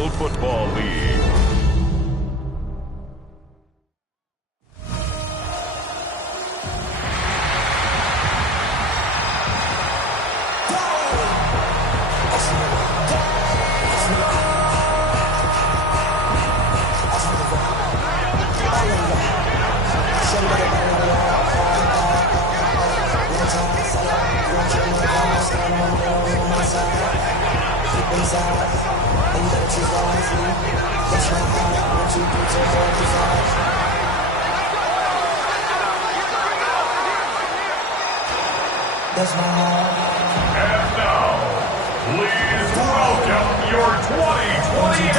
National Football League. And now, please welcome your 2028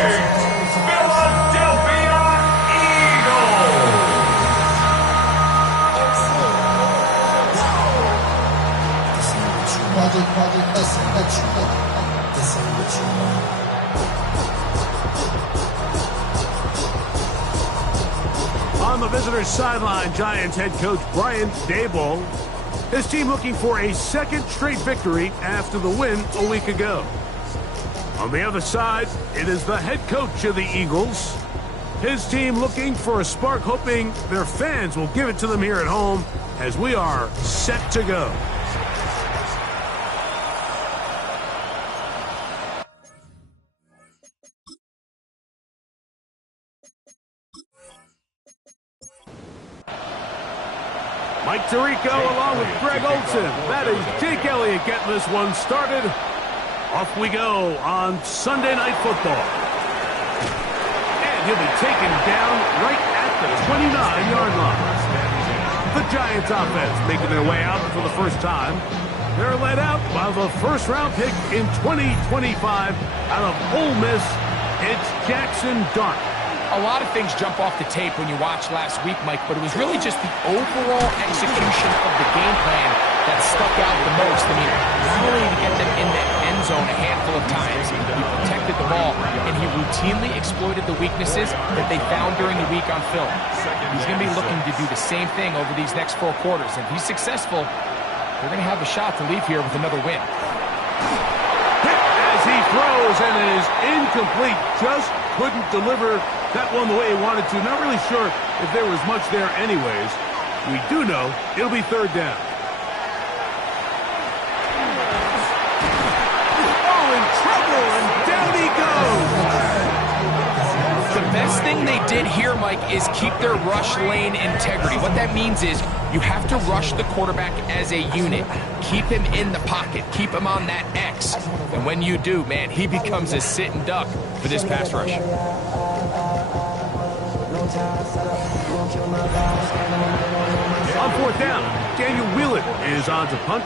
Philadelphia Eagles. On the visitor's sideline, Giants head coach Brian Daboll. His team looking for a second straight victory after the win a week ago. On the other side, it is the head coach of the Eagles. His team looking for a spark, hoping their fans will give it to them here at home as we are set to go. Mike Tirico along with Greg Olsen. That is Jake Elliott getting this one started. Off we go on Sunday Night Football. And he'll be taken down right at the 29-yard line. The Giants offense making their way out for the first time. They're led out by the first-round pick in 2025 out of Ole Miss. It's Jackson Dart. A lot of things jump off the tape when you watch last week, Mike, but it was really just the overall execution of the game plan that stuck out the most. I mean, not only to get them in the end zone a handful of times, he protected the ball, and he routinely exploited the weaknesses that they found during the week on film. He's going to be looking to do the same thing over these next 4 quarters. If he's successful, they're going to have a shot to leave here with another win. As he throws, and it is incomplete. Just couldn't deliver that one the way he wanted to. Not really sure if there was much there anyways. We do know it'll be third down. Oh, in trouble, and down he goes. The best thing they did here, Mike, is keep their rush lane integrity. What that means is you have to rush the quarterback as a unit. Keep him in the pocket. Keep him on that X. And when you do, man, he becomes a sitting duck for this pass rush. On fourth down, Daniel Wheelan is on to punt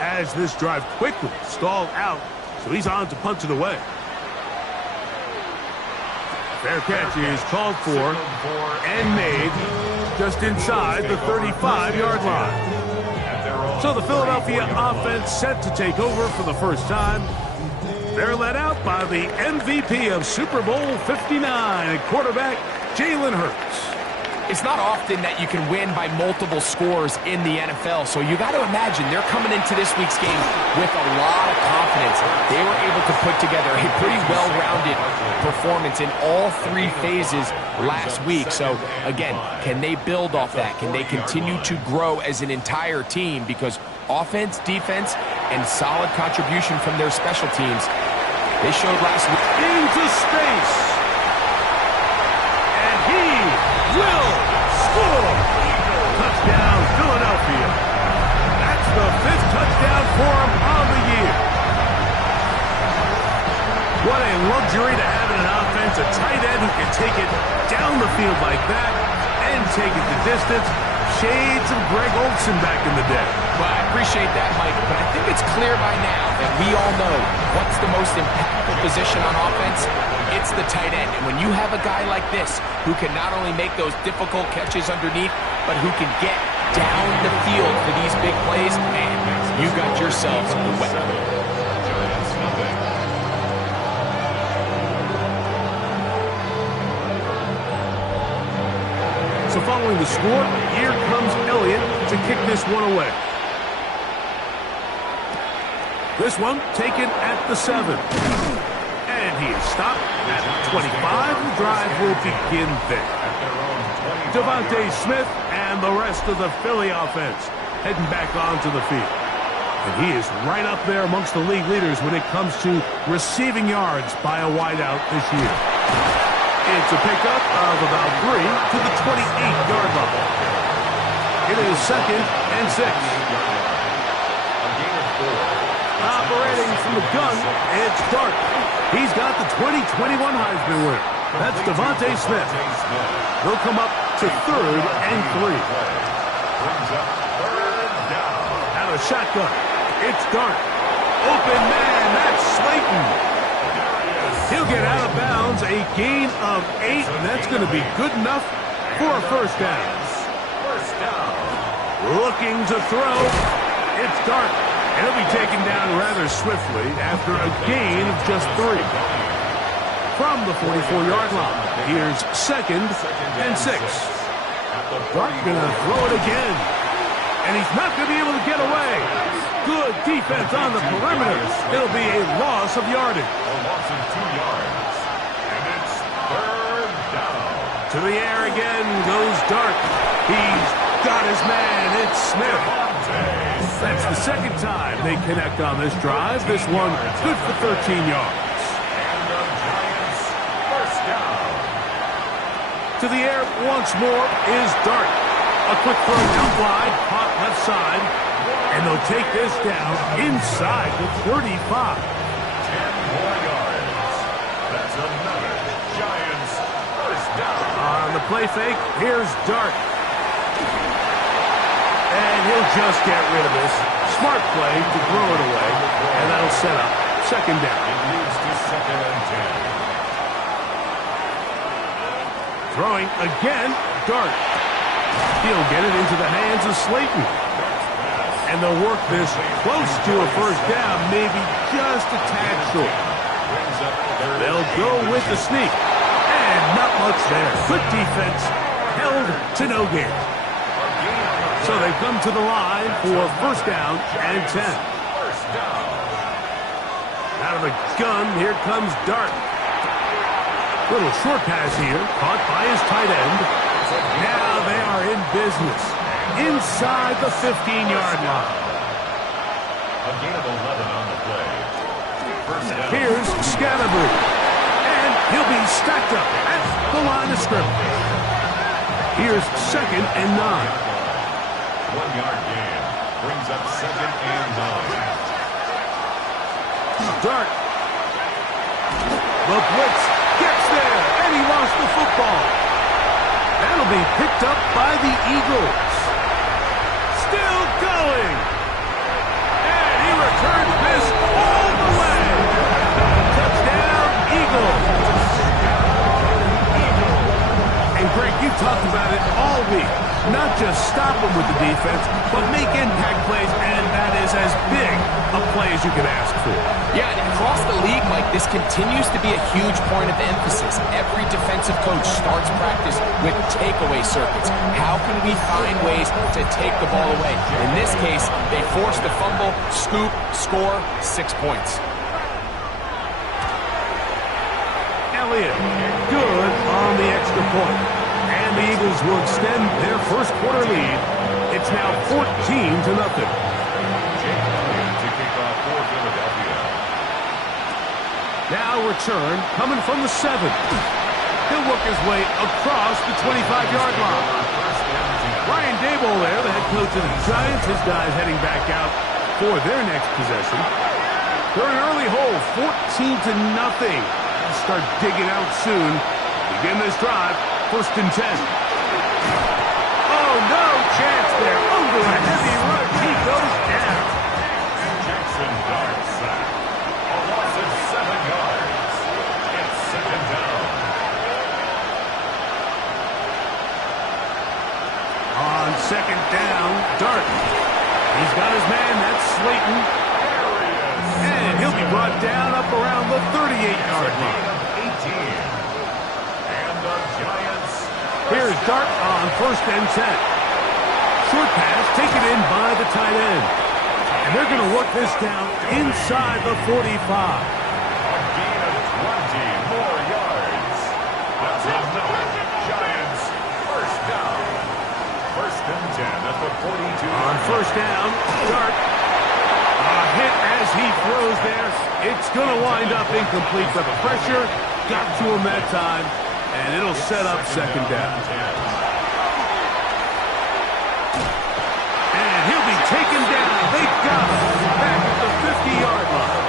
as this drive quickly stalled out, so he's on to punt it away. Fair catch is called for and made just inside the 35-yard line. So the Philadelphia offense set to take over for the first time. They're led out by the MVP of Super Bowl 59 at quarterback Jalen Hurts. It's not often that you can win by multiple scores in the NFL, so you got to imagine they're coming into this week's game with a lot of confidence. They were able to put together a pretty well-rounded performance in all 3 phases last week. So, again, can they build off that? Can they continue to grow as an entire team? Because offense, defense, and solid contribution from their special teams, they showed last week. Into space. And he will score. Touchdown, Philadelphia. That's the 5th touchdown for him on the year. What a luxury to have in an offense, a tight end who can take it down the field like that and take it the distance. Shades of Greg Olsen back in the day. Well, I appreciate that, Mike, but I think it's clear by now that we all know what's the most impactful position on offense. It's the tight end. And when you have a guy like this who can not only make those difficult catches underneath, but who can get down the field for these big plays, man, you got yourselves a weapon. So following the score, here comes Elliott to kick this one away. This one taken at the 7. And He is stopped at 25. The drive will begin there. Devontae Smith and the rest of the Philly offense heading back onto the field. And he is right up there amongst the league leaders when it comes to receiving yards by a wideout this year. It's a pickup of about 3 to the 28-yard line. It is 2nd and 6. Operating from the gun, it's Dart. He's got the 2021 Heisman winner. That's Devontae Smith. They'll come up to 3rd and 3. Out of shotgun, it's Dart. Open man, that's Slayton. He'll get out of bounds, a gain of 8, and that's going to be good enough for a first down. Looking to throw, it's Dart. And he'll be taken down rather swiftly after a gain of just 3. From the 44-yard line, here's 2nd and 6. Dart going to throw it again. And he's not going to be able to get away. Good defense on the perimeter. It'll be a loss of yardage. A loss of 2 yards. And it's 3rd down. To the air again goes Dart. He's got his man. It's Smith. That's the second time they connect on this drive. This one good for 13 yards. And the Giants first down. To the air once more is Dart. A quick throw out wide, caught left side, and they'll take this down inside the 35. 10 more yards. That's another Giants first down. On the play fake, here's Dart. And he'll just get rid of this. Smart play to throw it away, and that'll set up 2nd down. It leads to 2nd and 10. Throwing again, Dart. He'll get it into the hands of Slayton. And they'll work this close to a first down, maybe just a tad short. They'll go with the sneak. And not much there. Good defense. Held to no gain. So they come to the line for first down and 10. Out of the gun, here comes Dart. Little short pass here, caught by his tight end. Now they are in business inside the 15-yard line. A gain of 11 on the play. First down. Here's Scatterbury. And he'll be stacked up at the line of scrimmage. Here's 2nd and 9. 1-yard gain. Brings up 2nd and 9. Dart. The blitz gets there, and he lost the football. That'll be picked up by the Eagles. Still going. And he returns this all the way. Touchdown, Eagles. And Greg, you talked about it all week. Not just stop them with the defense, but make impact plays, and that is as big a play as you can ask for. Yeah, and across the league, Mike, this continues to be a huge point of emphasis. Every defensive coach starts practice with takeaway circuits. How can we find ways to take the ball away? In this case, they forced the fumble, scoop, score, 6 points. Elliott, good on the extra point. And the Eagles will extend their first quarter lead. It's now 14-0. Now return coming from the 7. He'll work his way across the 25-yard line. Brian Daboll there, the head coach of the Giants. His guys heading back out for their next possession. They're an early hole, 14-0. They'll start digging out soon. Begin this drive. 1st and 10. Oh, no chance there. Under a heavy rush, he goes down. Jackson Dart sack. A loss of 7 yards. It's 2nd down. On 2nd down, Dart. He's got his man. That's Slayton. And he'll be brought down up around the 38-yard line. 18. Here's Dart on 1st and 10. Short pass taken in by the tight end. And they're going to work this down inside the 45. A gain of 20. incomplete. The pressure got to him that time, and it'll set up second down. And he'll be taken down. They got him back at the 50-yard line.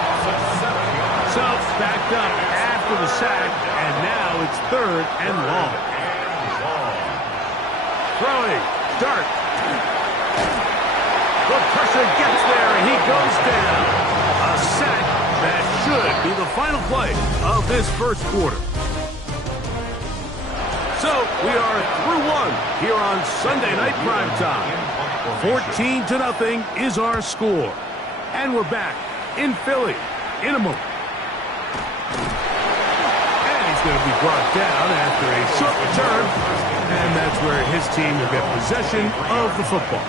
So backed up after the sack, and now it's third and long. Throwing, Dart. The pressure gets there, and he goes down. A sack that should be the final play of this first quarter. So we are through one here on Sunday Night Primetime. 14-0 is our score. And we're back in Philly in a moment. And he's going to be brought down after a short return. And that's where his team will get possession of the football.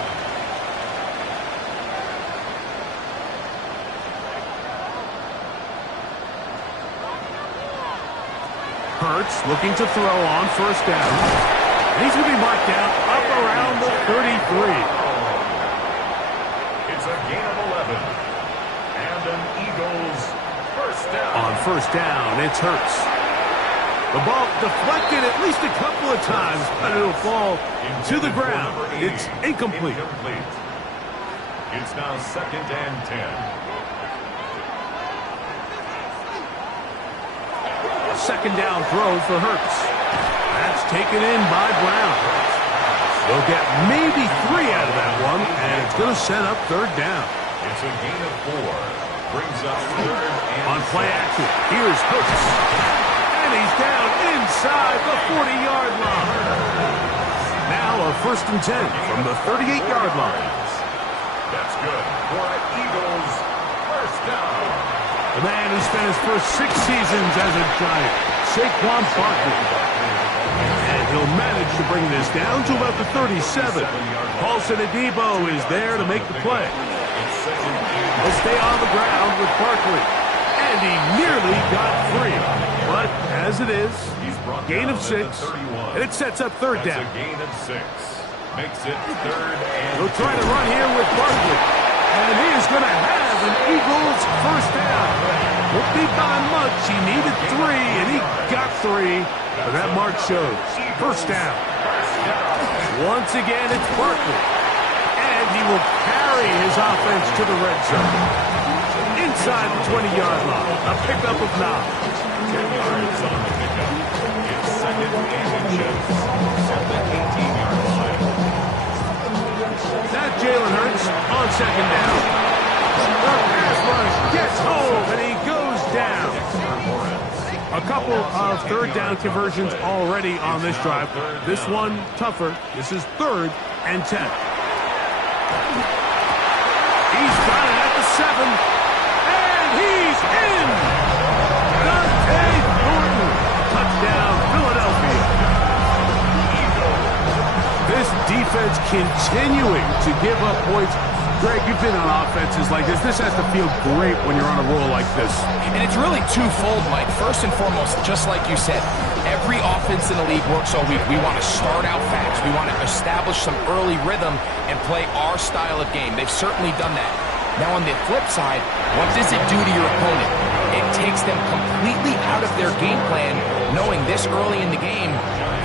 Hurts looking to throw on first down. And he's going to be marked down up around the 33. It's a gain of 11. And an Eagles first down. On first down, it's Hurts. The ball deflected at least a couple of times, but it'll fall to the ground. It's incomplete. It's now second and 10. Second down throw for Hurts. That's taken in by Brown. They'll get maybe 3 out of that one, and it's going to set up third down. It's a gain of 4. Brings up third and on play action, here's Hurts. And he's down inside the 40-yard line. Now a first and 10 from the 38-yard line. That's good for an Eagles first down. The man who spent his first 6 seasons as a Giant, Saquon Barkley. And he'll manage to bring this down to about the 37. Paulson Adebo is there to make the play. He'll stay on the ground with Barkley. And he nearly got free. But as it is, gain of 6. And it sets up third down. That's a gain of 6. Makes it third and He'll try to run here with Barkley. And he is going to have an Eagles first down. Won't be by much. He needed 3, and he got 3. But that mark shows. First down. Once again, it's Barkley. And he will carry his offense to the red zone. Inside the 20-yard line. A pickup of 9. 10 yards on the pickup. It's second and inches from the 18-yard line. Now Jalen Hurts on second down. The pass rush gets home, and he goes down. A couple of third down conversions already on this drive. This one tougher. This is third and 10. He's got it at the 7. And he's in! Dante Thornton. Touchdown, Philadelphia. This defense continuing to give up points. Greg, you've been on offenses like this. This has to feel great when you're on a roll like this. And it's really twofold, Mike. First and foremost, just like you said, every offense in the league works all week. We want to start out fast. We want to establish some early rhythm and play our style of game. They've certainly done that. Now, on the flip side, what does it do to your opponent? It takes them completely out of their game plan, knowing this early in the game,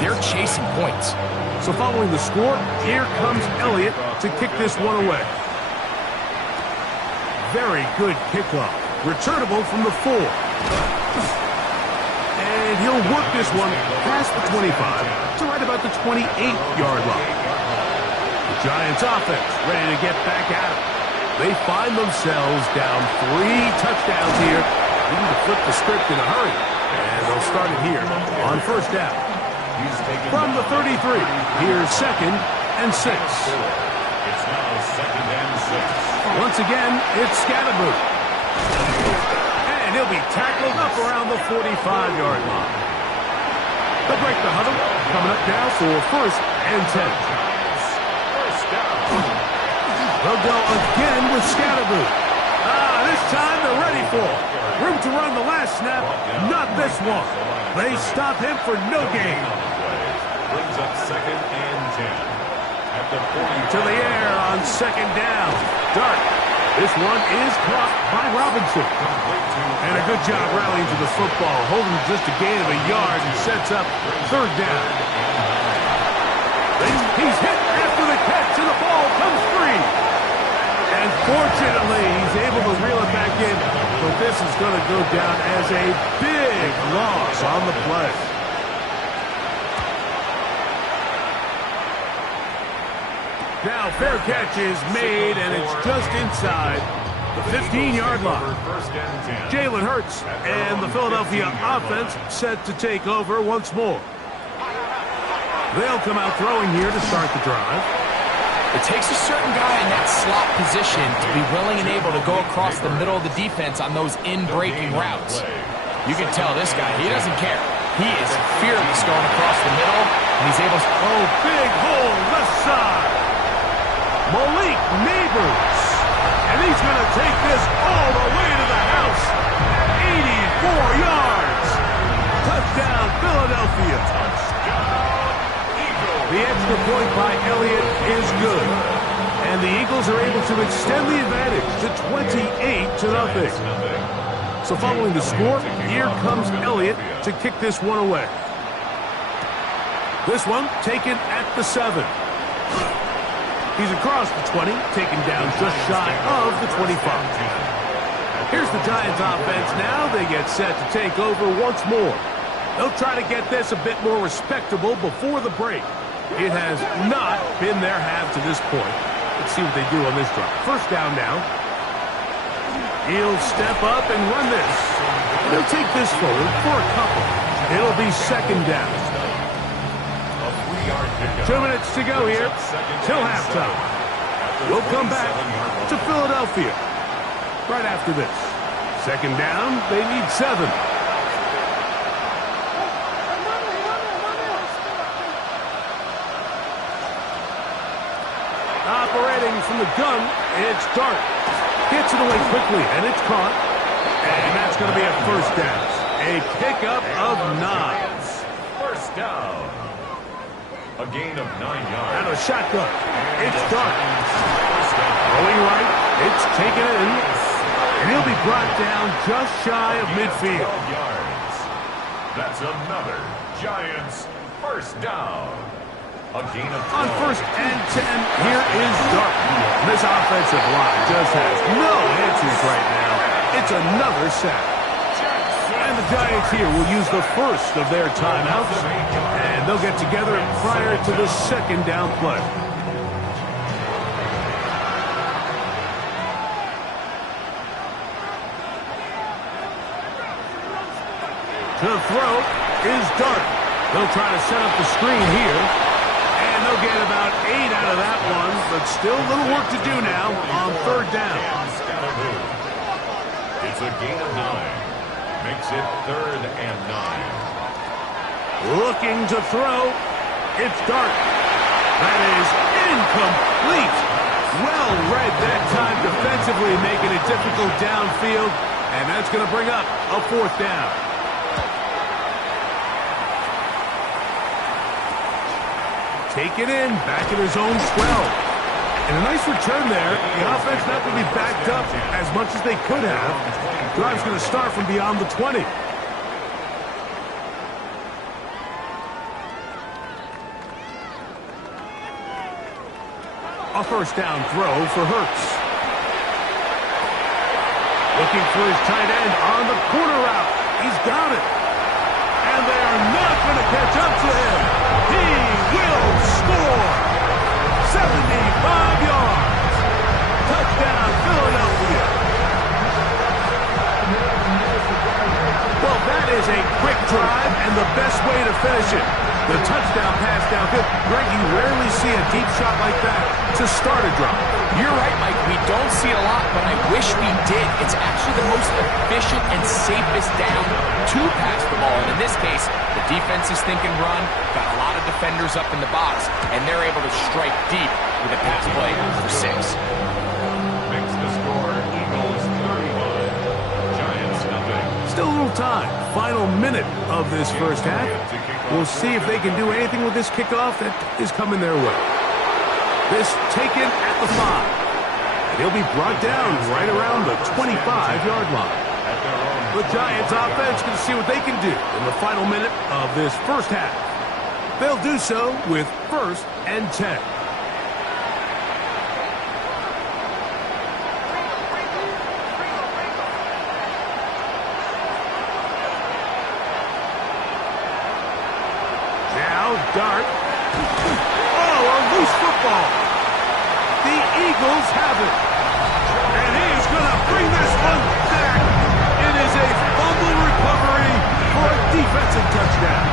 they're chasing points. So following the score, here comes Elliott to kick this one away. Very good kickoff. Returnable from the 4. And he'll work this one past the 25 to right about the 28-yard line. The Giants offense ready to get back at it. They find themselves down 3 touchdowns here. They need to flip the script in a hurry. And they'll start it here on first down. From the 33, here's second and 6. It's now second and 6. Once again, it's Scatterboo. And he'll be tackled up around the 45-yard line. They'll break the huddle. Coming up now for first and 10. First down. They'll go again with Scatterboo. This time they're ready for it. Room to run the last snap. Not this one. They stop him for no gain. Brings up second and 10. At the 40. To the air on second down. Dart. This one is caught by Robinson. And a good job rallying to the football, holding just a gain of a yard and sets up third down. He's hit after the catch, and the ball comes free. And fortunately, he's able to reel it back in, but this is going to go down as a big loss on the play. Now, fair catch is made, and it's just inside the 15-yard line. Jalen Hurts and the Philadelphia offense set to take over once more. They'll come out throwing here to start the drive. It takes a certain guy in that slot position to be willing and able to go across the middle of the defense on those in-breaking routes. You can tell this guy, he doesn't care. He is fearless going across the middle, and he's able to... Oh, big hole left side. Malik Neighbors. And he's going to take this all the way to the house. 84 yards. Touchdown, Philadelphia. The extra point by Elliott is good. And the Eagles are able to extend the advantage to 28-0. So following the score, here comes Elliott to kick this one away. This one taken at the 7. He's across the 20, taken down just shy of the 25. Here's the Giants offense now. They get set to take over once more. They'll try to get this a bit more respectable before the break. It has not been their half to this point. Let's see what they do on this drive. First down now. He'll step up and run this. They'll take this forward for a couple. It'll be second down. 2 minutes to go here till halftime. We'll come back to Philadelphia right after this. Second down, they need 7. Operating from the gun, it's Dart. Gets it away quickly, and it's caught. And that's going to be a first down. A pickup of 9. First down. A gain of 9 yards. And a shotgun. It's Dart. Going right. It's taken in. And he'll be brought down just shy of midfield. Yards. That's another Giants first down. A gain of 12. On first and 10, here is Dart. This offensive line just has no answers right now. It's another sack. And the Giants here will use the first of their timeouts. And they'll get together prior to the second down play. To throw is Dart. They'll try to set up the screen here. And they'll get about 8 out of that one. But still a little work to do now on third down. It's a gain of 9. Makes it 3rd and 9. Looking to throw. It's Dart. That is incomplete. Well read that time defensively, making it difficult downfield. And that's going to bring up a 4th down. Take it in, back at his own 12. And a nice return there. The offense not going to be backed up as much as they could have. Drive's going to start from beyond the 20. A first down throw for Hurts. Looking for his tight end on the corner route. He's got it. And they are not going to catch up to him. He will score. 75 yards. Touchdown, Philadelphia. Well, that is a quick drive and the best way to finish it. The touchdown pass downfield. Greg, you rarely see a deep shot like that to start a drive. You're right, Mike. We don't see it a lot, but I wish we did. It's actually the most efficient and safest down to pass the ball. And in this case, the defense is thinking run, got a lot of defenders up in the box, and they're able to strike deep with a pass play for 6. Makes the score Eagles 31. Giants nothing. Still a little time. Final minute of this first half. We'll see if they can do anything with this kickoff that is coming their way. This taken at the 5. He'll be brought down right around the 25-yard line. The Giants offense can see what they can do in the final minute of this first half. They'll do so with 1st and 10. Now Dart. Oh, a loose football. The Eagles have it. And he's going to bring this one back. It is a fumble recovery for a defensive touchdown.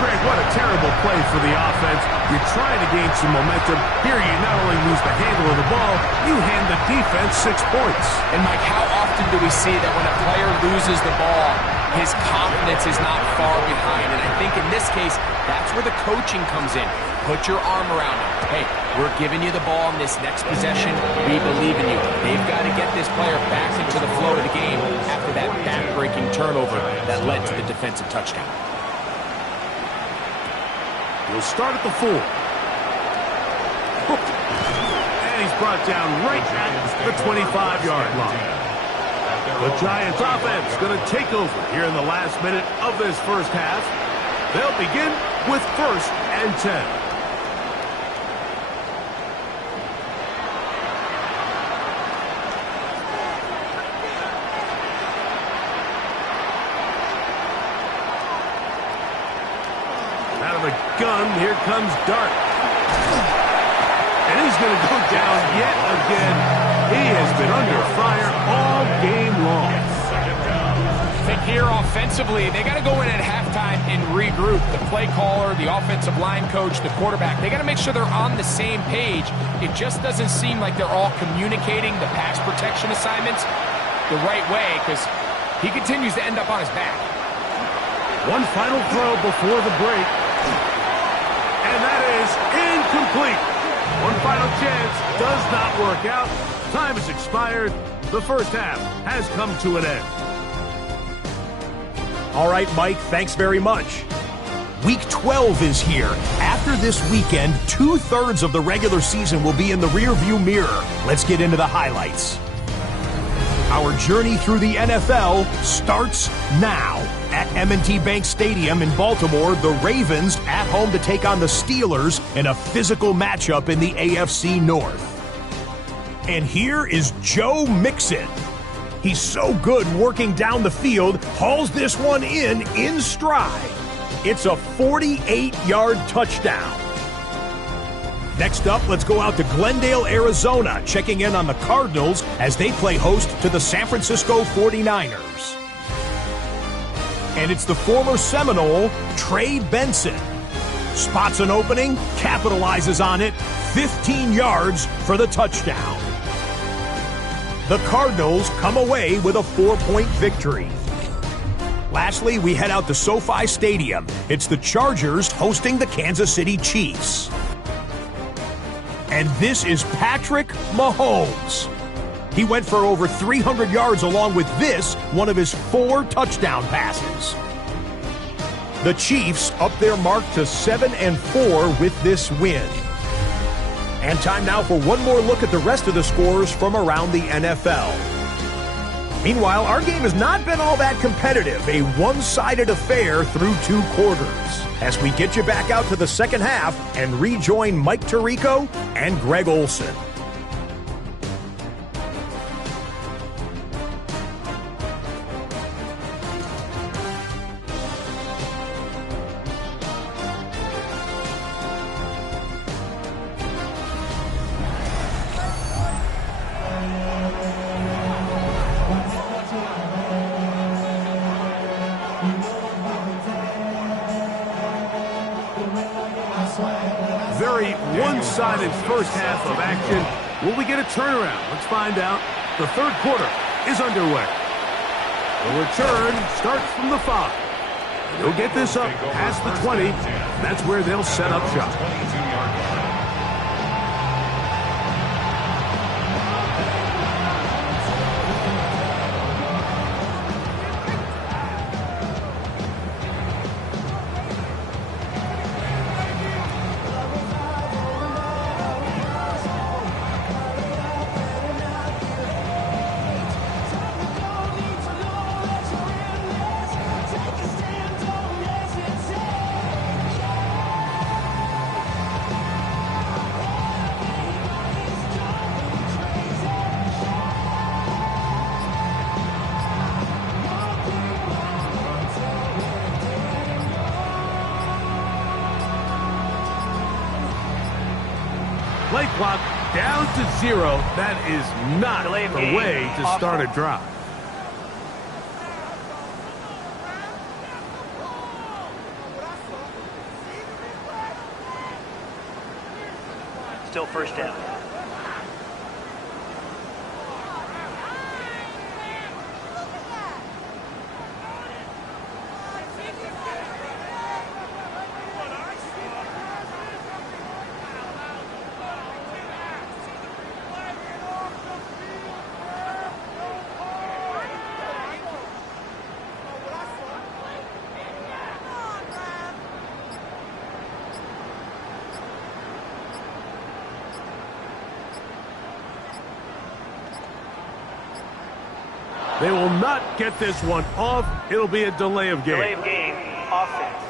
Greg, what a terrible play for the offense. You're trying to gain some momentum. Here you not only lose the handle of the ball, you hand the defense 6 points. And Mike, how often do we see that when a player loses the ball, his confidence is not far behind? And I think in this case, that's where the coaching comes in. Put your arm around him. Hey, we're giving you the ball in this next possession. We believe in you. They've got to get this player back into the flow of the game after that back-breaking turnover that led to the defensive touchdown. He'll start at the 4. And he's brought down right at the 25-yard line. The Giants offense going to take over here in the last minute of this first half. They'll begin with 1st and 10. Out of the gun, here comes Dart. And he's going to go down yet again. He has been under fire all game long. I think here offensively, they got to go in at halftime and regroup. The play caller, the offensive line coach, the quarterback, they got to make sure they're on the same page. It just doesn't seem like they're all communicating the pass protection assignments the right way because he continues to end up on his back. One final throw before the break. And that is incomplete. One final chance does not work out. Time has expired. The first half has come to an end. All right, Mike, thanks very much. Week 12 is here. After this weekend, 2/3 of the regular season will be in the rearview mirror. Let's get into the highlights. Our journey through the NFL starts now. At M&T Bank Stadium in Baltimore, the Ravens at home to take on the Steelers in a physical matchup in the AFC North. And here is Joe Mixon. He's so good working down the field, hauls this one in stride. It's a 48-yard touchdown. Next up, let's go out to Glendale, Arizona, checking in on the Cardinals as they play host to the San Francisco 49ers. And it's the former Seminole, Trey Benson. Spots an opening, capitalizes on it, 15 yards for the touchdown. The Cardinals come away with a 4-point victory. Lastly, we head out to SoFi Stadium. It's the Chargers hosting the Kansas City Chiefs. And this is Patrick Mahomes. He went for over 300 yards along with this, one of his 4 touchdown passes. The Chiefs up their mark to 7-4 with this win. And time now for one more look at the rest of the scores from around the NFL. Meanwhile, our game has not been all that competitive, a one-sided affair through 2 quarters. As we get you back out to the second half and rejoin Mike Tirico and Greg Olson. Very one-sided first half of action. Will we get a turnaround? Let's find out. The third quarter is underway. The return starts from the 5. They'll get this up past the 20. That's where they'll set up shop. Play clock down to 0. That is not Delay of the game. way to start a drive. Still first down. They will not get this one off. It'll be a delay of game. Delay of game. Offense.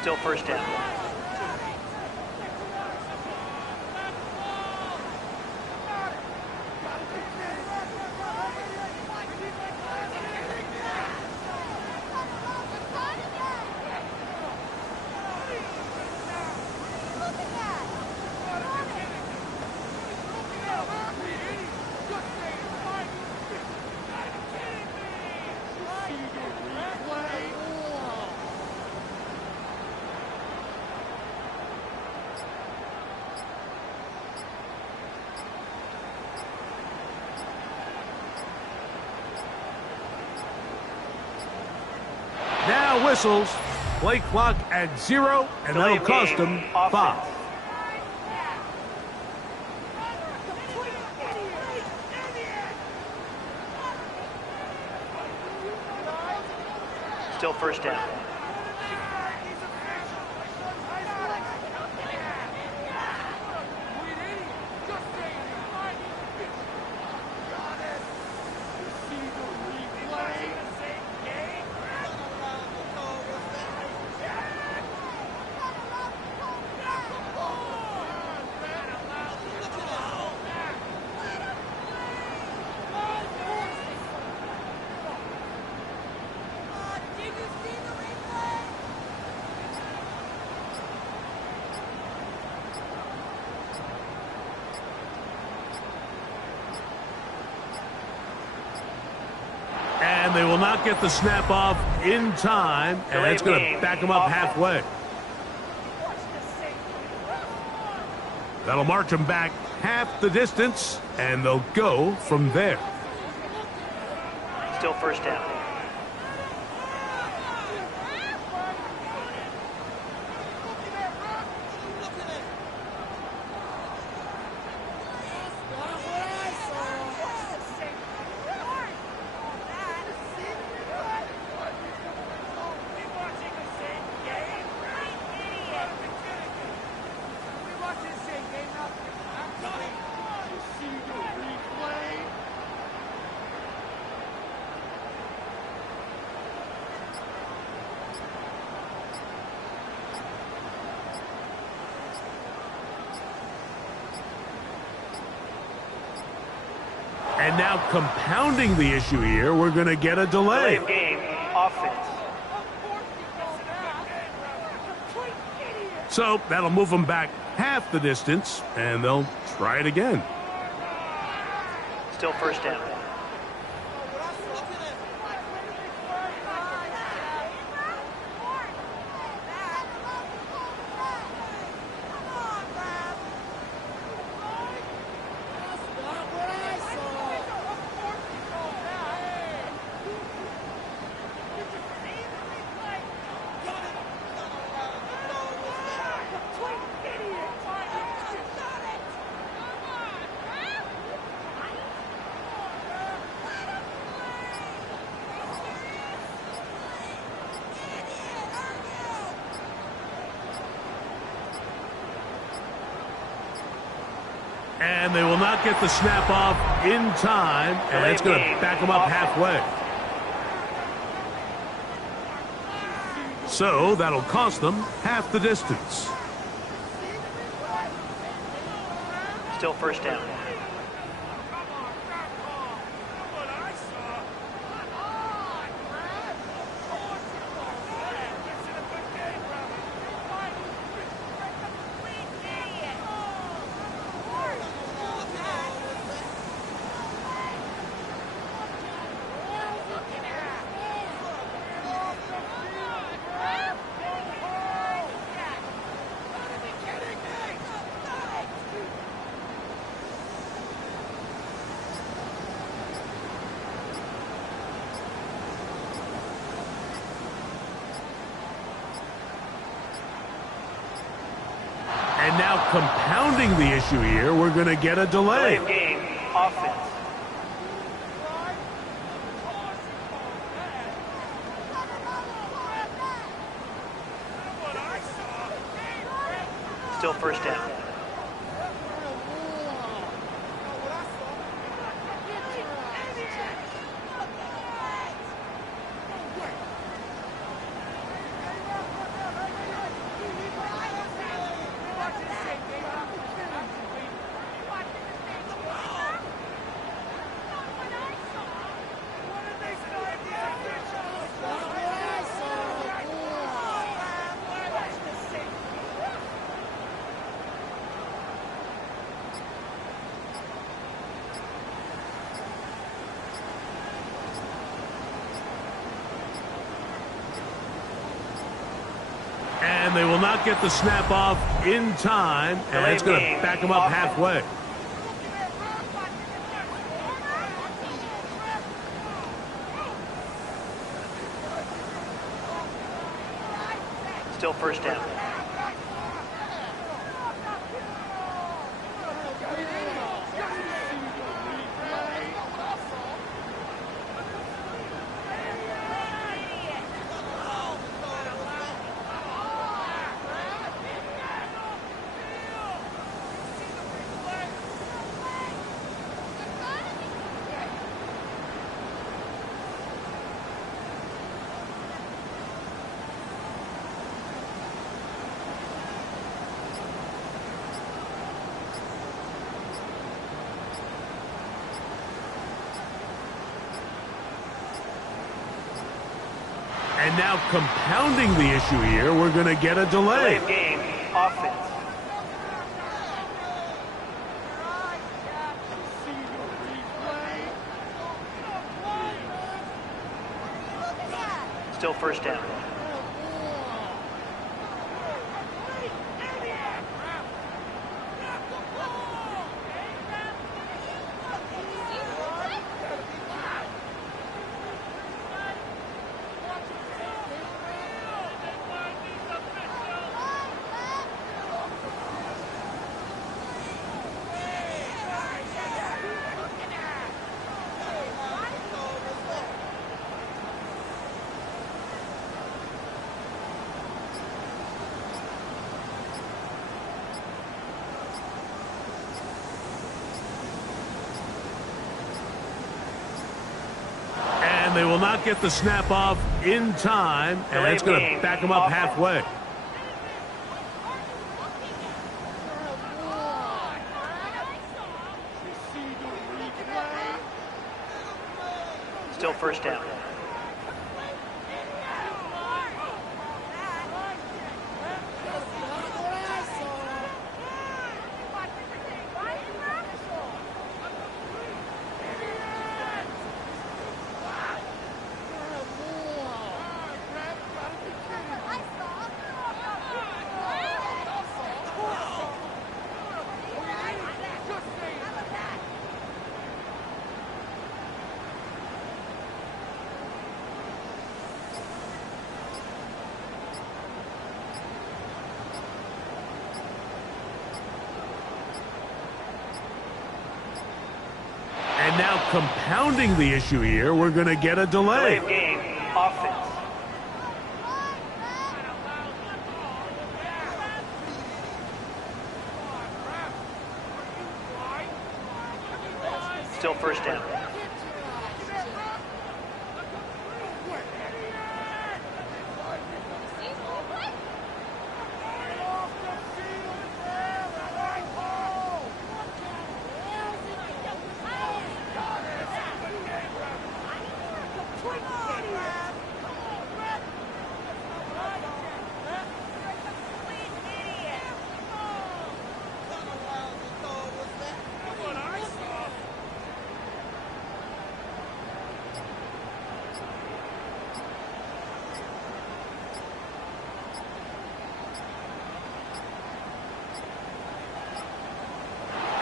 Still first down. Now whistles. Play clock at 0, and Delay that'll of cost game. them Offense. 5. Still first down. And they will not get the snap off in time, and Delay it's going game. to back them up Offense. halfway. That'll march them back half the distance, and they'll go from there. Still first down. And now compounding the issue here, we're going to get a Delay delay. of game. Offense. So that'll move them back half the distance, and they'll try it again. Still first down. And they will not get the snap off in time, and it's going to back them up halfway. So that'll cost them half the distance. Still first down. And now compounding the issue here, we're going to get a delay. Delay of game, offense. Still first down. And they will not get the snap off in time, and it's going to back them up halfway. Still first down. And now compounding the issue here, we're going to get a delay. Delay of game, offense. Still first down. And they will not get the snap off in time, and it's going to back them up halfway. Still first down. And now compounding the issue here, we're going to get a delay. Delay of game, offense. Still first down.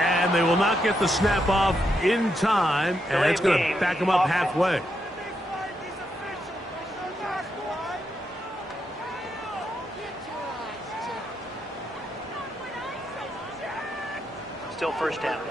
And they will not get the snap off in time, and it's going to back them up halfway. Still first down.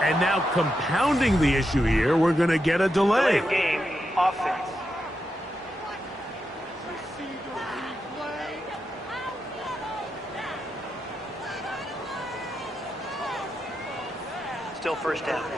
And now compounding the issue here, we're going to get a delay. Delay of game, offense. Still first down.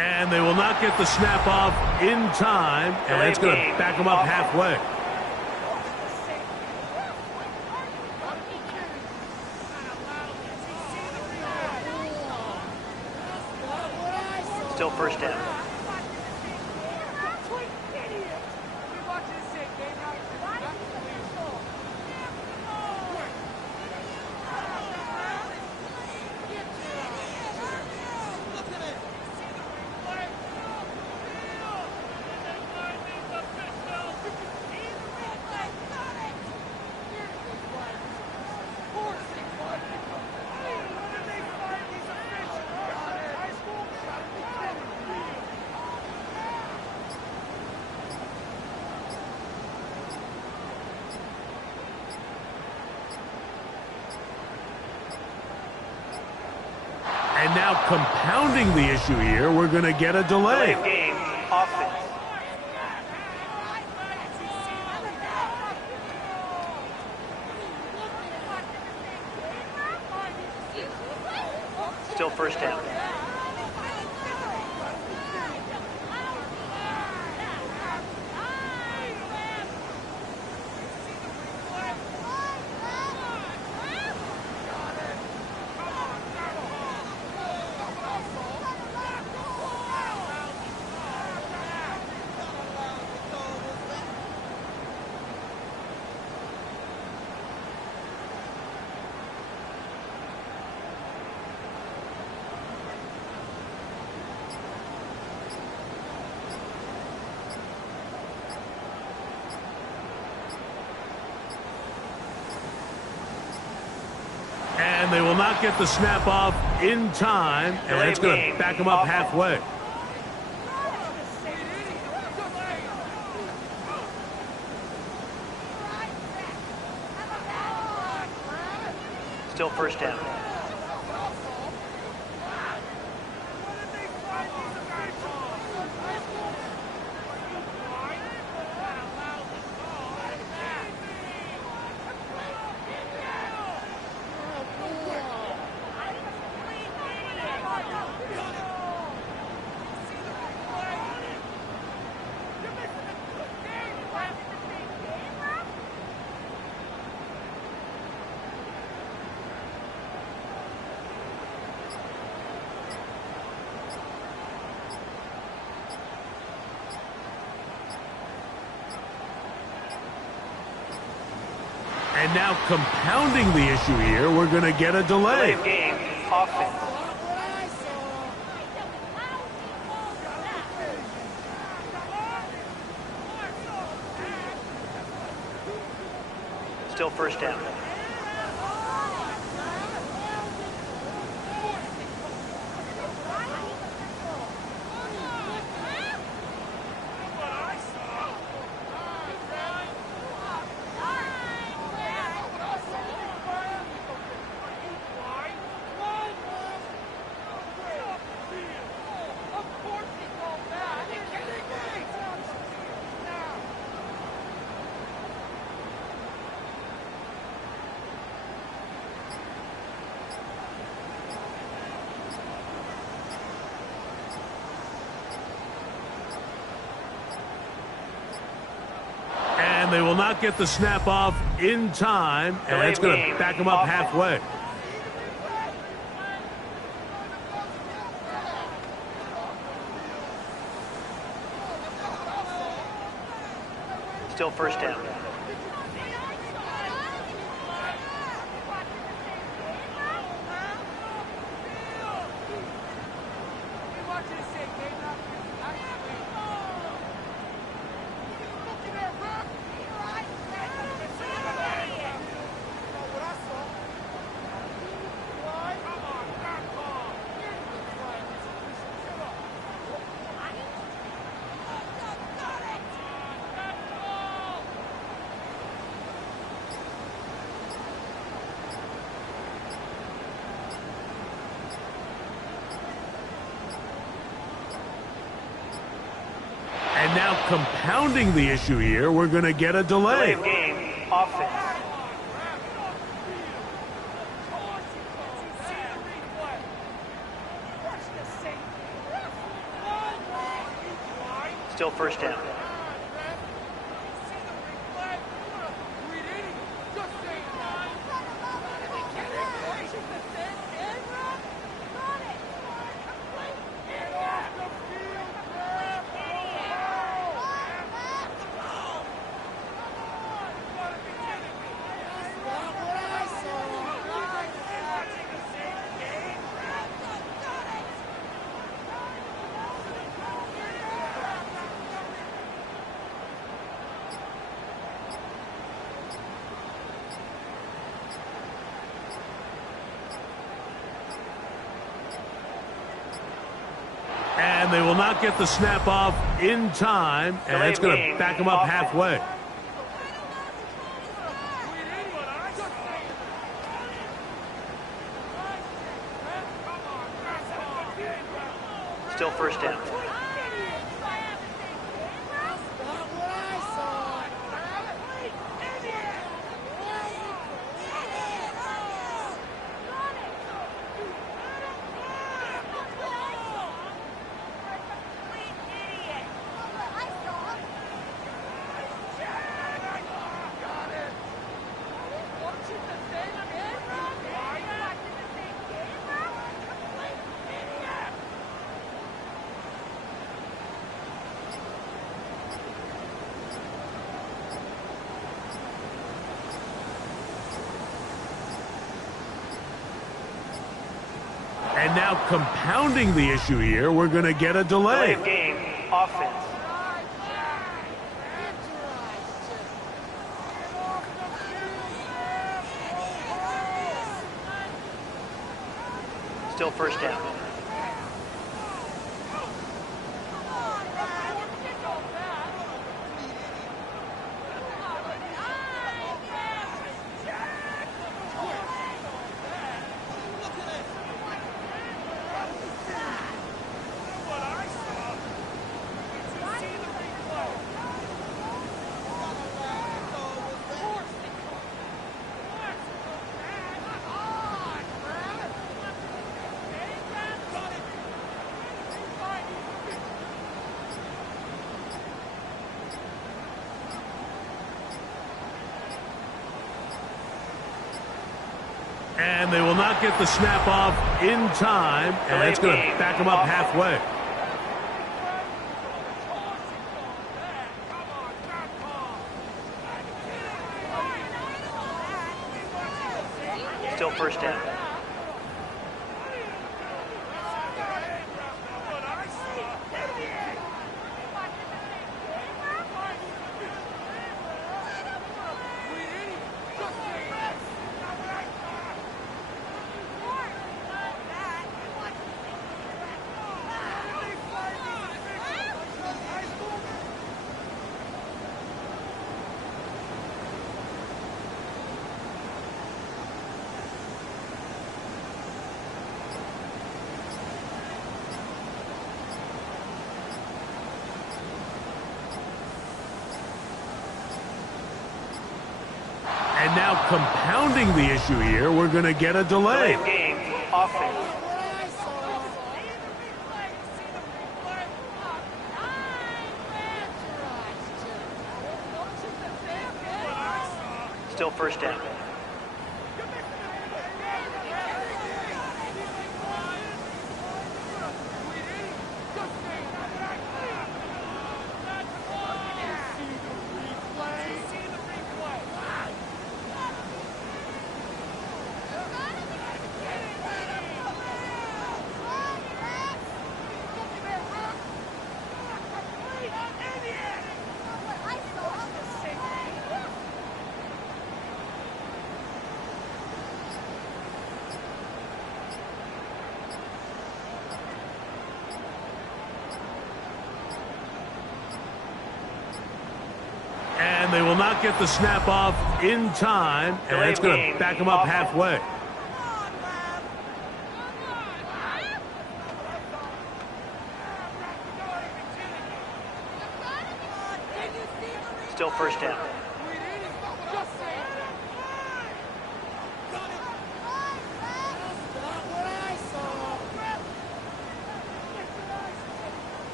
And they will not get the snap off in time, and it's going to back them up halfway. Still first down. And now compounding the issue here, we're going to get a delay. Delay of game, offense. Still first down. And they will not get the snap off in time, and it's going to back them up halfway. Still first down. And now compounding the issue here, we're going to get a delay. Delay of game, offense. Still first down. And they will not get the snap off in time, and it's going to back them up halfway. Still first down. And now compounding the issue here, we're going to get a delay. Delay of game, offense. Still first down. And they will not get the snap off in time, and it's going to back them up halfway. Still first down. And now compounding the issue here, we're going to get a delay. Delay of game, offense. Still first down. And they will not get the snap off in time, and it's going to back them up halfway. Still first down. And now compounding the issue here, we're going to get a delay. Delay of game, offense. Still first down. And they will not get the snap off in time, and it's going to back them up halfway. Still first down.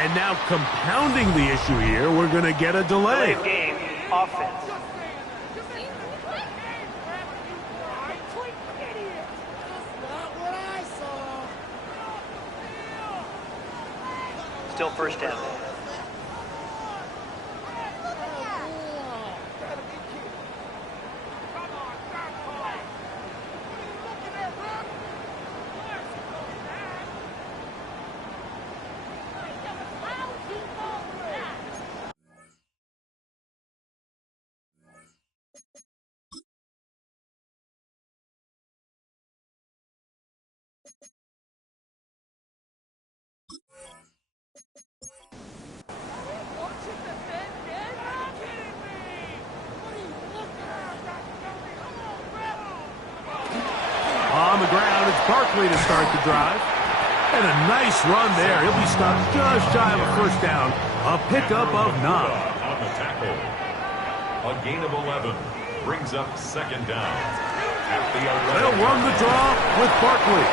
And now compounding the issue here, we're going to get a delay. Delay of game, offense. Still first down. On the ground, it's Barkley to start the drive. And a nice run there. He'll be stopped just shy of a first down. A pickup of 9. On the tackle. A gain of 11 brings up second down. At the 11. They'll run the draw with Barkley.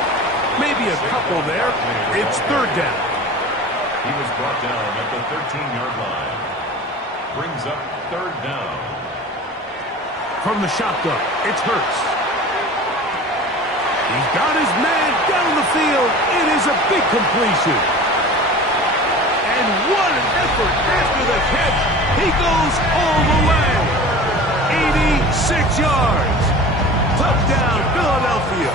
Maybe a couple there. It's third down. He was brought down at the 13-yard line. Brings up third down. From the shotgun, it's Hurts. He's got his man down the field. It is a big completion. And what an effort after the catch. He goes all the way. 86 yards. Touchdown, Philadelphia.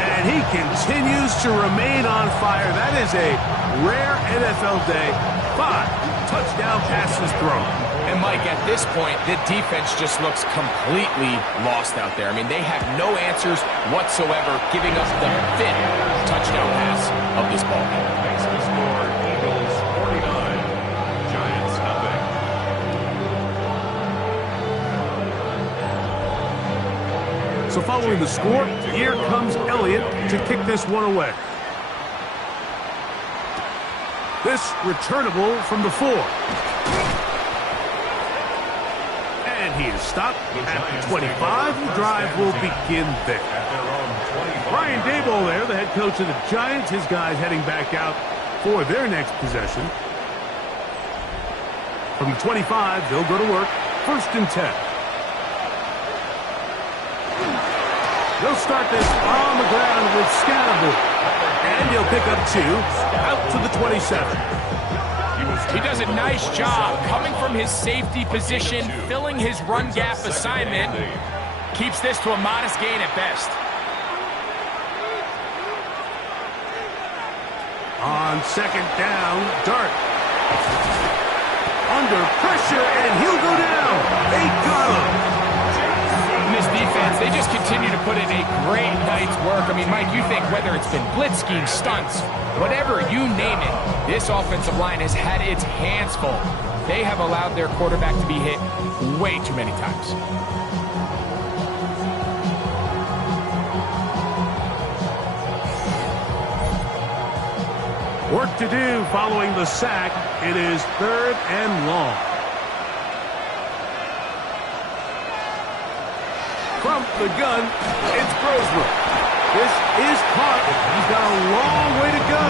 And he continues to remain on fire. That is a rare NFL day. 5 touchdown passes thrown. And Mike, at this point, the defense just looks completely lost out there. I mean, they have no answers whatsoever, giving us the 5th touchdown pass of this ball game. Makes the score Eagles 49, Giants nothing. So following the score, here comes Elliott to kick this one away. This returnable from the 4. And he is stopped at the 25. The drive will begin there. Brian Daboll there, the head coach of the Giants. His guys heading back out for their next possession. From the 25, they'll go to work. 1st and 10. They'll start this on the ground with Scatterby. And he'll pick up 2 out to the 27. He does a nice job coming from his safety position, filling his run gap assignment. Keeps this to a modest gain at best. On 2nd down, Dart. Under pressure, and he'll go down. They got him. this defense, they just continue to put in a great night's work. I mean, Mike, you think whether it's been blitz schemes, stunts, whatever, you name it, this offensive line has had its hands full. They have allowed their quarterback to be hit way too many times. Work to do following the sack. It is 3rd and long. From the gun, it's Brosmer. This is caught. He's got a long way to go.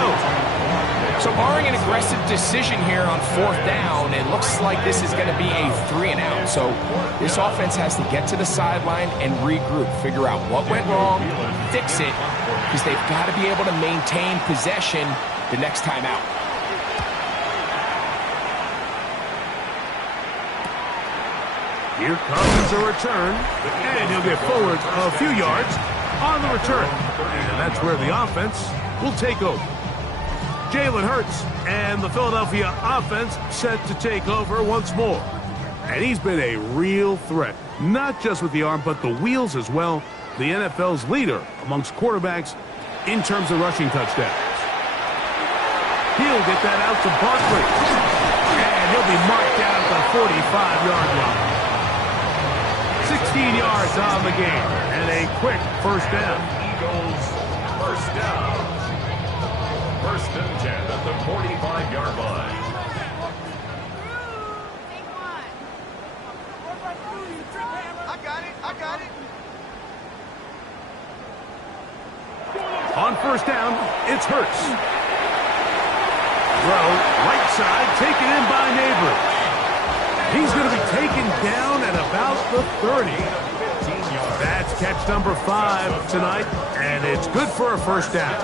So barring an aggressive decision here on 4th down, it looks like this is going to be a 3-and-out. So this offense has to get to the sideline and regroup, figure out what went wrong, fix it, because they've got to be able to maintain possession the next time out. Here comes a return, and he'll get forward a few yards on the return. And that's where the offense will take over. Jalen Hurts and the Philadelphia offense set to take over once more. And he's been a real threat, not just with the arm, but the wheels as well. The NFL's leader amongst quarterbacks in terms of rushing touchdowns. He'll get that out to Barkley. And he'll be marked down at the 45-yard line. 16 yards on the game, and a quick first down. Eagles, first down. 1st and 10 at the 45-yard line. I got it. On 1st down, it's Hurts. Throw, right side, taken in by Neighbors. He's going to be taken down at about the 30. That's catch number 5 tonight, and it's good for a first down.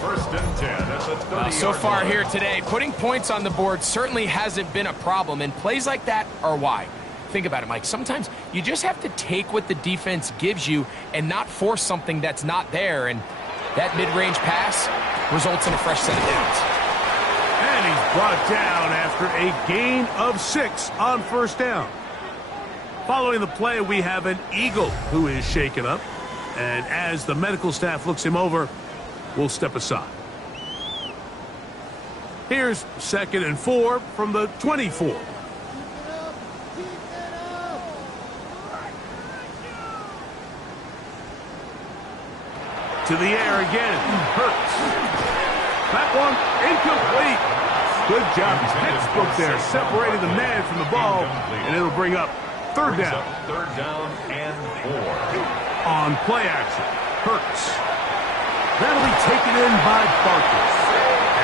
1st and 10 at the 30. So far here today, putting points on the board certainly hasn't been a problem, and plays like that are why. Think about it, Mike. Sometimes you just have to take what the defense gives you and not force something that's not there, and that mid-range pass results in a fresh set of downs. And he's brought down after a gain of 6 on 1st down. Following the play, we have an Eagle who is shaken up. And as the medical staff looks him over, we'll step aside. Here's 2nd and 4 from the 24. To the air again. Hurts. That one incomplete. Good job. Textbook there, separating the man from the ball, and it'll bring up 3rd down. 3rd down and 4. On play action, Hurts. That'll be taken in by Barkley.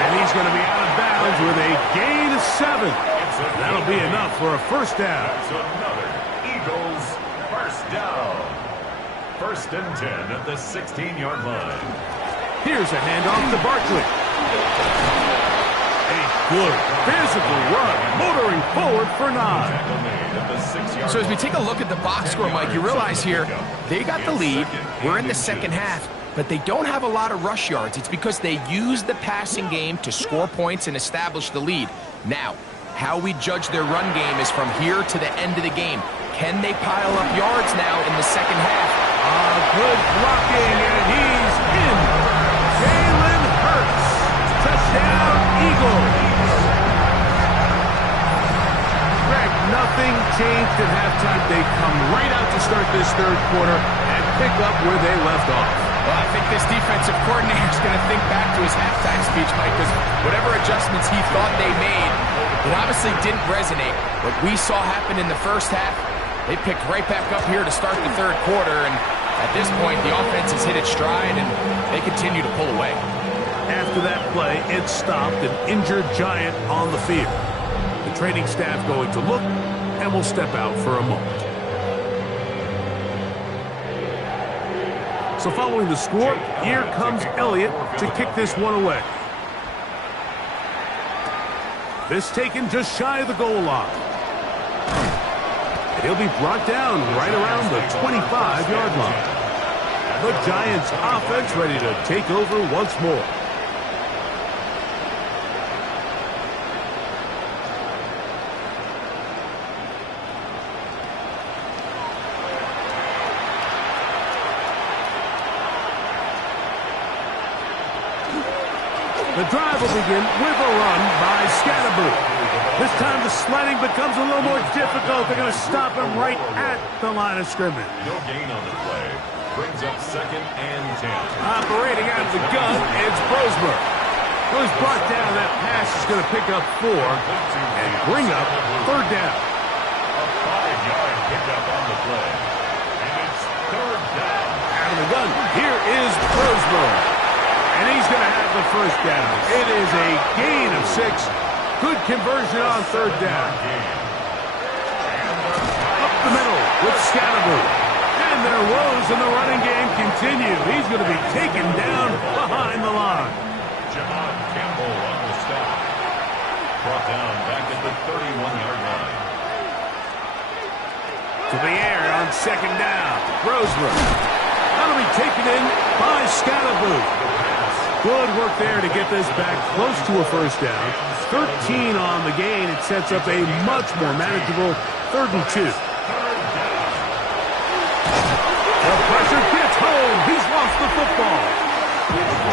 And he's going to be out of bounds with a gain of 7. That'll be enough for a first down. That's another Eagles first down. 1st and 10 at the 16-yard line. Here's a handoff to Barkley. A good physical run, motoring forward for 9. So as we take a look at the box score, Mike, you realize here they got the lead. We're in the second half, but they don't have a lot of rush yards. It's because they use the passing game to score points and establish the lead. Now, how we judge their run game is from here to the end of the game. Can they pile up yards now in the second half? Good blocking, and he's in. Jalen Hurts. Touchdown, Eagles. Greg, nothing changed at halftime. They come right out to start this 3rd quarter and pick up where they left off. Well, I think this defensive coordinator is going to think back to his halftime speech, Mike, because whatever adjustments he thought they made, it obviously didn't resonate. What we saw happen in the first half, they picked right back up here to start the 3rd quarter, and at this point, the offense has hit its stride, and they continue to pull away. After that play, it stopped an injured Giant on the field. The training staff going to look, and will step out for a moment. So following the score, here comes Elliott to kick this one away. This taken just shy of the goal line. And he'll be brought down right around the 25-yard line. The Giants offense ready to take over once more. The drive will begin with a run by Scatterboot. This time the sledding becomes a little more difficult. They're going to stop him right at the line of scrimmage. No gain on the play. Brings up 2nd and 10. Operating out of the gun, it's Brosmer. Well, he's brought down. That pass is going to pick up 4 and bring up 3rd down. A 5-yard pickup on the play. And it's 3rd down. Out of the gun, here is Brosmer. And he's going to have the 1st down. It is a gain of 6. Good conversion on 3rd down. Up the middle with Scatterboot. And their woes in the running game continue. He's going to be taken down behind the line. Jamon Campbell on the stop. Brought down back at the 31-yard line. To the air on 2nd down. Brosmer. That'll be taken in by Scatterboot. Good work there to get this back close to a 1st down. 13 on the gain. It sets up a much more manageable 3rd and 2. The pressure gets home. He's lost the football.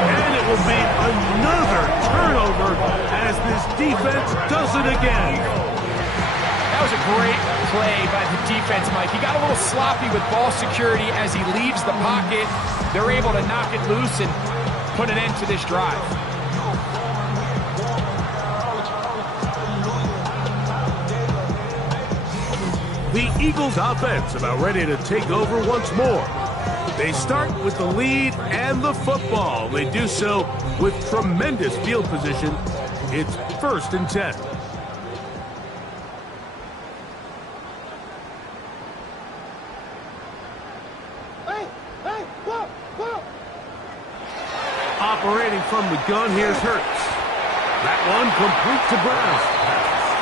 And it will be another turnover as this defense does it again. That was a great play by the defense, Mike. He got a little sloppy with ball security as he leaves the pocket. They're able to knock it loose and put an end to this drive. The Eagles offense about ready to take over once more. They start with the lead and the football. They do so with tremendous field position. It's 1st and 10. Operating from the gun, here's Hurts. That one complete to Brown.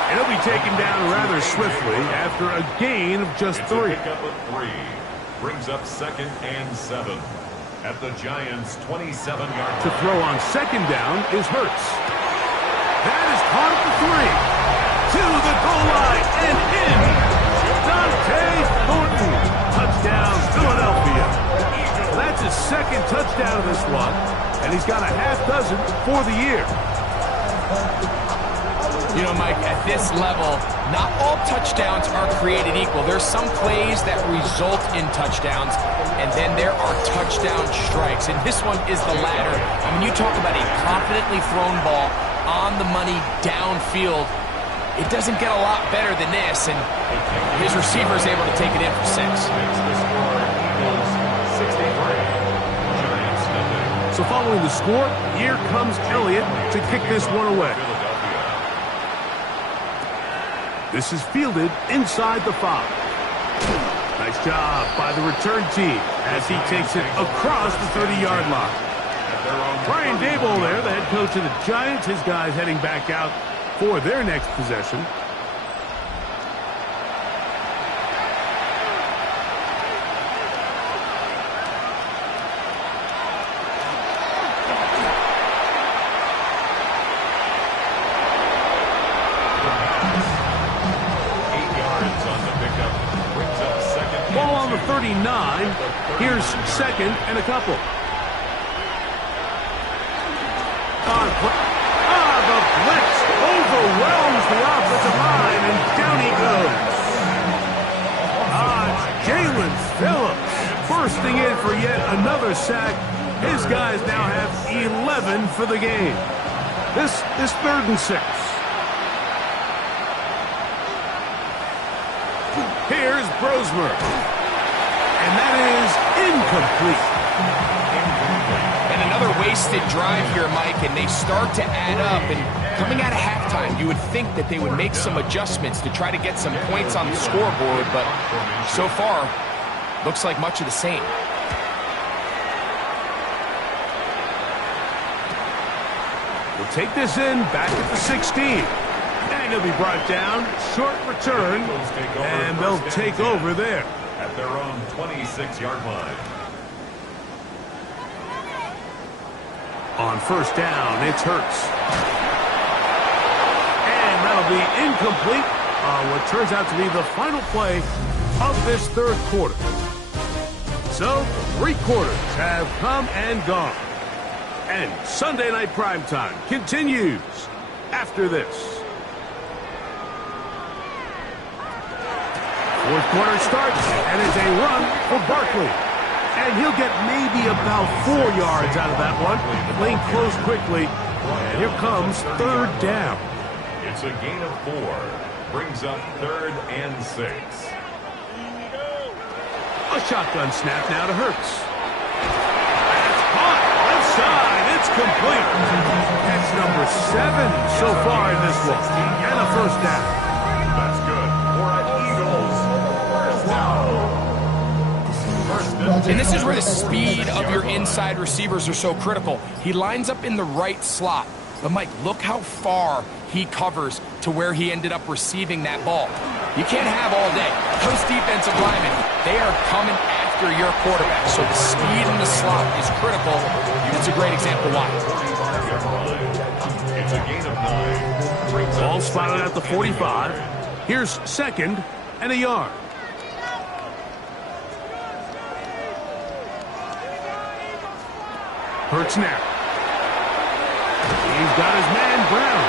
And he'll be taken down rather swiftly after a gain of just 3. It's a pickup of 3. Brings up 2nd and 7. At the Giants' 27-yard line. To throw on 2nd down is Hurts. That is caught at the 3. To the goal line and in. Dante Thornton. Touchdown, Philadelphia. That's his 2nd touchdown of this one. And he's got a half dozen for the year. You know, Mike, at this level, not all touchdowns are created equal. There's some plays that result in touchdowns, and then there are touchdown strikes. And this one is the latter. I mean, you talk about a confidently thrown ball on the money downfield. It doesn't get a lot better than this, and his receiver is able to take it in for 6. Makes the score equals 63. So following the score, here comes Elliott to kick this one away. This is fielded inside the 5. Nice job by the return team as he takes it across the 30-yard line. Brian Daboll there, the head coach of the Giants. His guys heading back out for their next possession. Ball on the 39. Here's 2nd and a couple. The blitz overwhelms the offensive line, and down he goes. Jalen Phillips bursting in for yet another sack. His guys now have 11 for the game. This is 3rd and 6. Here's Brosmer. And that is incomplete. And another wasted drive here, Mike, and they start to add up. And coming out of halftime, you would think that they would make some adjustments to try to get some points on the scoreboard, but so far, looks like much of the same. We'll take this in back at the 16. And he'll be brought down. Short return. And they'll take over there. At their own 26-yard line. On 1st down, it's Hurts. And that'll be incomplete on what turns out to be the final play of this 3rd quarter. So, 3 quarters have come and gone. And Sunday Night Primetime continues after this. Fourth quarter starts, and it's a run for Barkley. And he'll get maybe about 4 yards out of that one. Playing close quickly. And here comes third down. It's a gain of 4. Brings up 3rd and 6. A shotgun snap now to Hurts. That's caught. Left side. It's complete. That's number 7 so far in this one. And a first down. That's good for an Eagles first down. And this is where the speed of your inside receivers are so critical. He lines up in the right slot. But, Mike, look how far he covers to where he ended up receiving that ball. You can't have all day. Those defensive linemen, they are coming after your quarterback. So the speed in the slot is critical. It's a great example why. It's a gain of 9. Ball spotted at the 45. Here's 2nd and a yard. Hurts now. He's got his man Brown.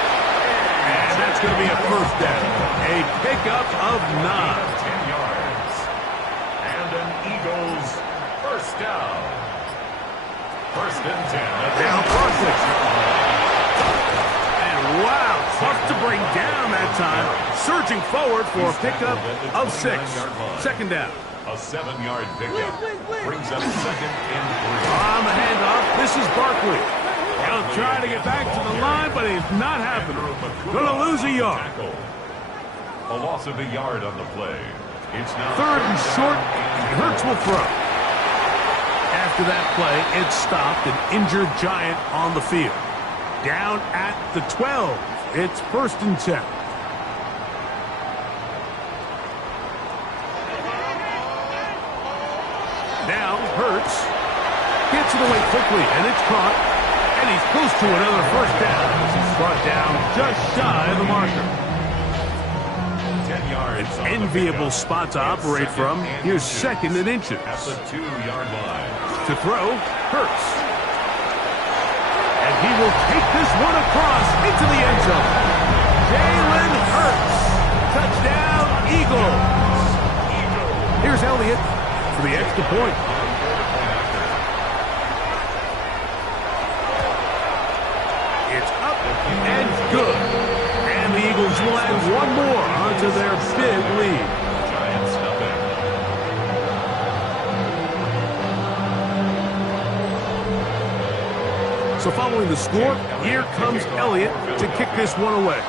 And that's going to be a first down. A pickup of 9. 10 yards. And an Eagles first down. 1st and 10. Now Barkley. And wow, tough to bring down that time. Surging forward for a pickup of 6. 2nd down. A 7-yard pickup. Brings up 2nd and 3. On the handoff, this is Barkley. He'll try to get back to the line, but it's not happening. Gonna lose a yard. A loss of a yard on the play. It's now 3rd and short, and Hurts will throw. After that play, it stopped an injured Giant on the field. Down at the 12. It's 1st and 10. Now Hurts gets it away quickly, and it's caught. And he's close to another first down. He's brought down just shy of the marker. 10 yards. An enviable spot to operate from. Here's 2nd and inches. At the 2-yard line. To throw, Hurts. And he will take this one across into the end zone. Jalen Hurts. Touchdown, Eagles. Here's Elliott for the extra point. It's up and good. And the Eagles will add one more onto their big lead. Giants nothing. So following the score, here comes Elliott to kick this one away.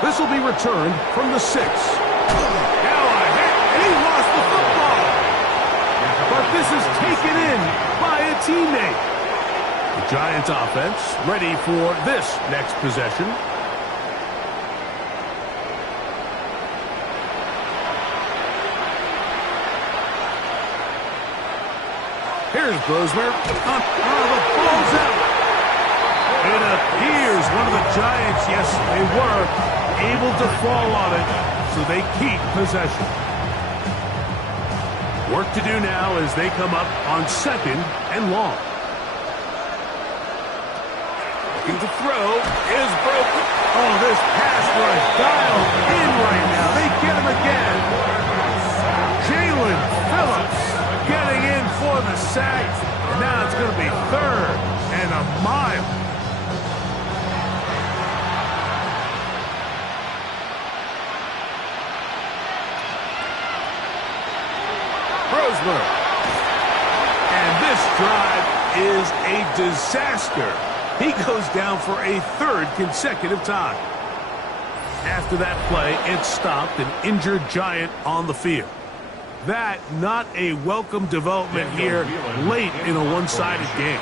This will be returned from the 6. Now a hit, and he lost the football. But this is taken in by a teammate. The Giants offense ready for this next possession. Here's Brosmer. The ball's out. It appears one of the Giants, yes, they were able to fall on it, so they keep possession. Work to do now as they come up on 2nd and long. Looking to throw is broken. Oh, this pass rush dialed in right now. They get him again. Jalen Phillips getting in for the sack. And now it's going to be 3rd and a mile. Brosmer. And this drive is a disaster. He goes down for a 3rd consecutive time. After that play, it stopped an injured Giant on the field. That not a welcome development here late in a one-sided game.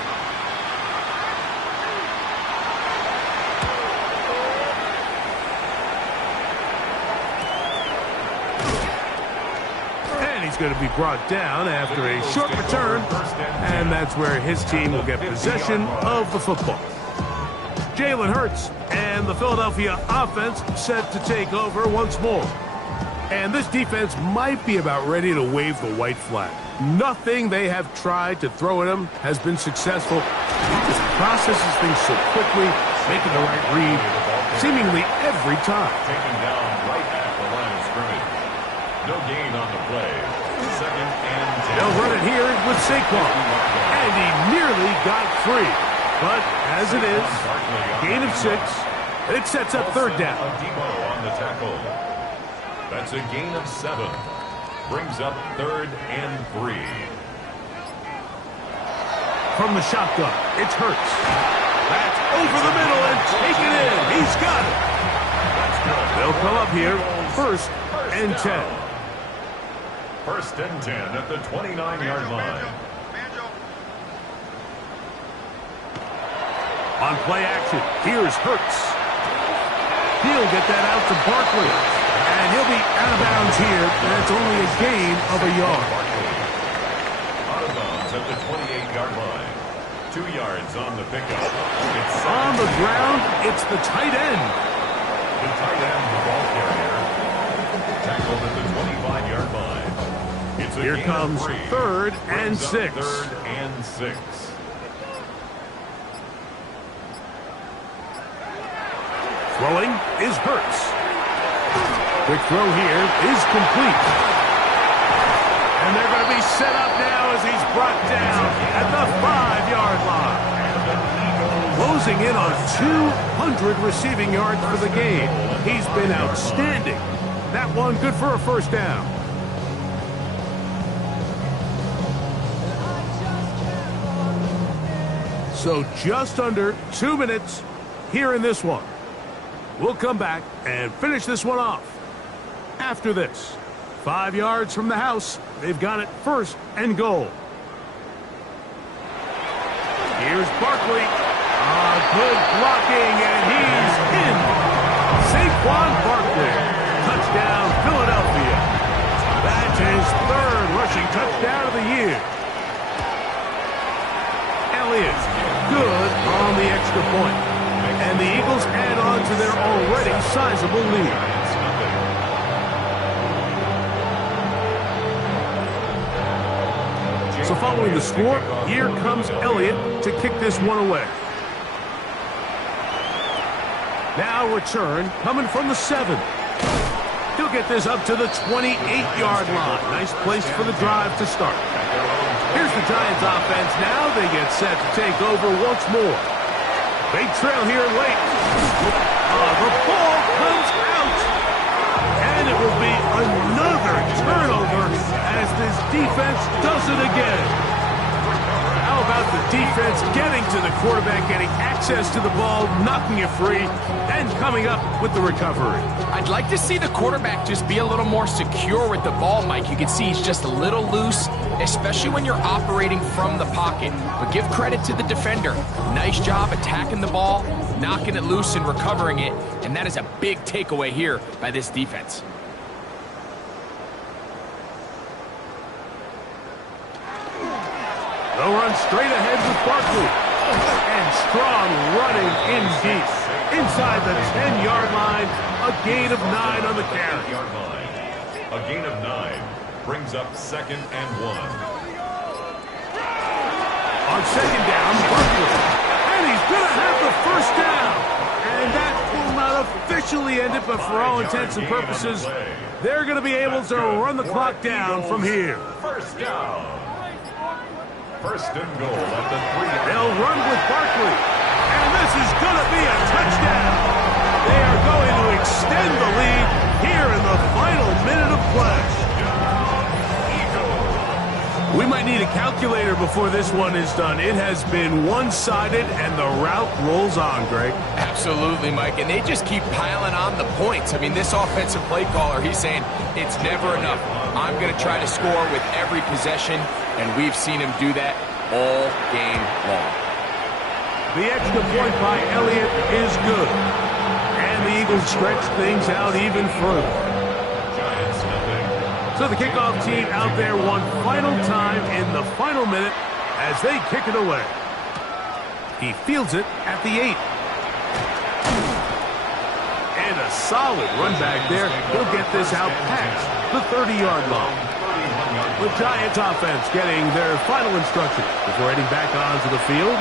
And he's going to be brought down after a short return, and that's where his team will get possession of the football. Jalen Hurts and the Philadelphia offense set to take over once more. And this defense might be about ready to wave the white flag. Nothing they have tried to throw at him has been successful. He just processes things so quickly, making the right read, seemingly every time. Taken down right at the line of scrimmage. No gain on the play. Second and 10. They'll run it here with Saquon. And he nearly got free. But as it is, gain of 6. It sets up third down. Debo on the tackle. That's a gain of 7. Brings up third and 3. From the shotgun, it's Hurts. That's over the middle and taken in. He's got it. They'll come up here, first and 10. First and 10 at the 29-yard line. On play action, here's Hurts. He'll get that out to Barkley. And he'll be out of bounds here. That's only a gain of a yard. Out of bounds at the 28-yard line. 2 yards on the pickup. It's on the ground, it's the tight end. The tight end, the ball carrier. Tackled at the 25-yard line. It's a Here gain comes of 3. third and 6. Third and 6. Throwing is Hurts. Quick throw here is complete. And they're going to be set up now as he's brought down at the 5-yard line. Closing in on 200 receiving yards for the game. He's been outstanding. That one good for a first down. So just under 2 minutes here in this one. We'll come back and finish this one off. After this, 5 yards from the house, they've got it first and goal. Here's Barkley. Good blocking, and he's in. Saquon Barkley. Touchdown, Philadelphia. That's his third rushing touchdown of the year. Elliott, good on the extra point. And the Eagles add on to their already sizable lead. So following the score, here comes Elliott to kick this one away. Now return coming from the 7. He'll get this up to the 28-yard line. Nice place for the drive to start. Here's the Giants offense now. They get set to take over once more. Big trail here late. The ball comes out. And it will be another turnover as this defense does it again. How about the defense getting to the quarterback, getting access to the ball, knocking it free, and coming up with the recovery? I'd like to see the quarterback just be a little more secure with the ball, Mike. You can see he's just a little loose, especially when you're operating from the pocket. But give credit to the defender. Nice job attacking the ball, knocking it loose and recovering it, and that is a big takeaway here by this defense. They'll run straight ahead with Barkley. And strong running in deep. Inside the 10-yard line, a gain of 9 on the carry. A gain of 9 brings up second and 1. On second down, Barkley. And he's going to have the first down. And that will not officially end it, but for all intents and purposes, they're going to be able to run the clock down from here. First down. First and goal at the 3. They'll run with Barkley. And this is going to be a touchdown. They are going to extend the lead here in the final minute of play. We might need a calculator before this one is done. It has been one-sided, and the route rolls on, Greg. Absolutely, Mike, and they just keep piling on the points. I mean, this offensive play caller, he's saying it's never enough. I'm going to try to score with every possession, and we've seen him do that all game long. The extra point by Elliott is good, and the Eagles stretch things out even further. So the kickoff team out there one final time in the final minute as they kick it away. He fields it at the 8. And a solid run back there. He'll get this out past the 30-yard line. The Giants offense getting their final instruction before heading back onto the field.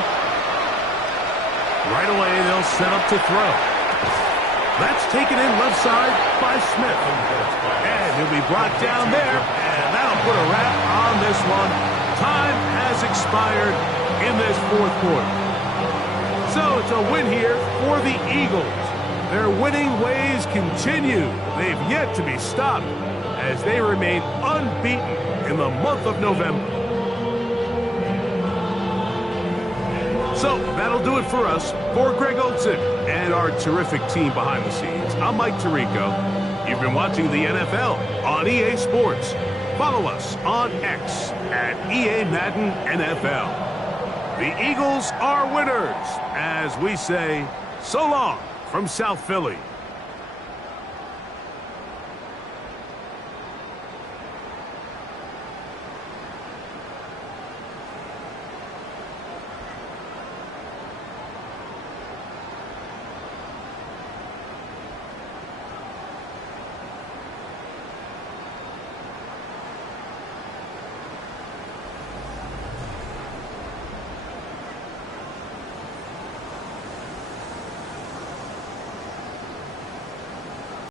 Right away, they'll set up to throw. That's taken in left side by Smith. And he'll be brought down there, and that'll put a wrap on this one. Time has expired in this fourth quarter. So it's a win here for the Eagles. Their winning ways continue. They've yet to be stopped as they remain unbeaten in the month of November. So that'll do it for us. For Greg Olson and our terrific team behind the scenes, I'm Mike Tirico. You've been watching the NFL on EA Sports. Follow us on X at EA Madden NFL. The Eagles are winners, as we say, so long from South Philly.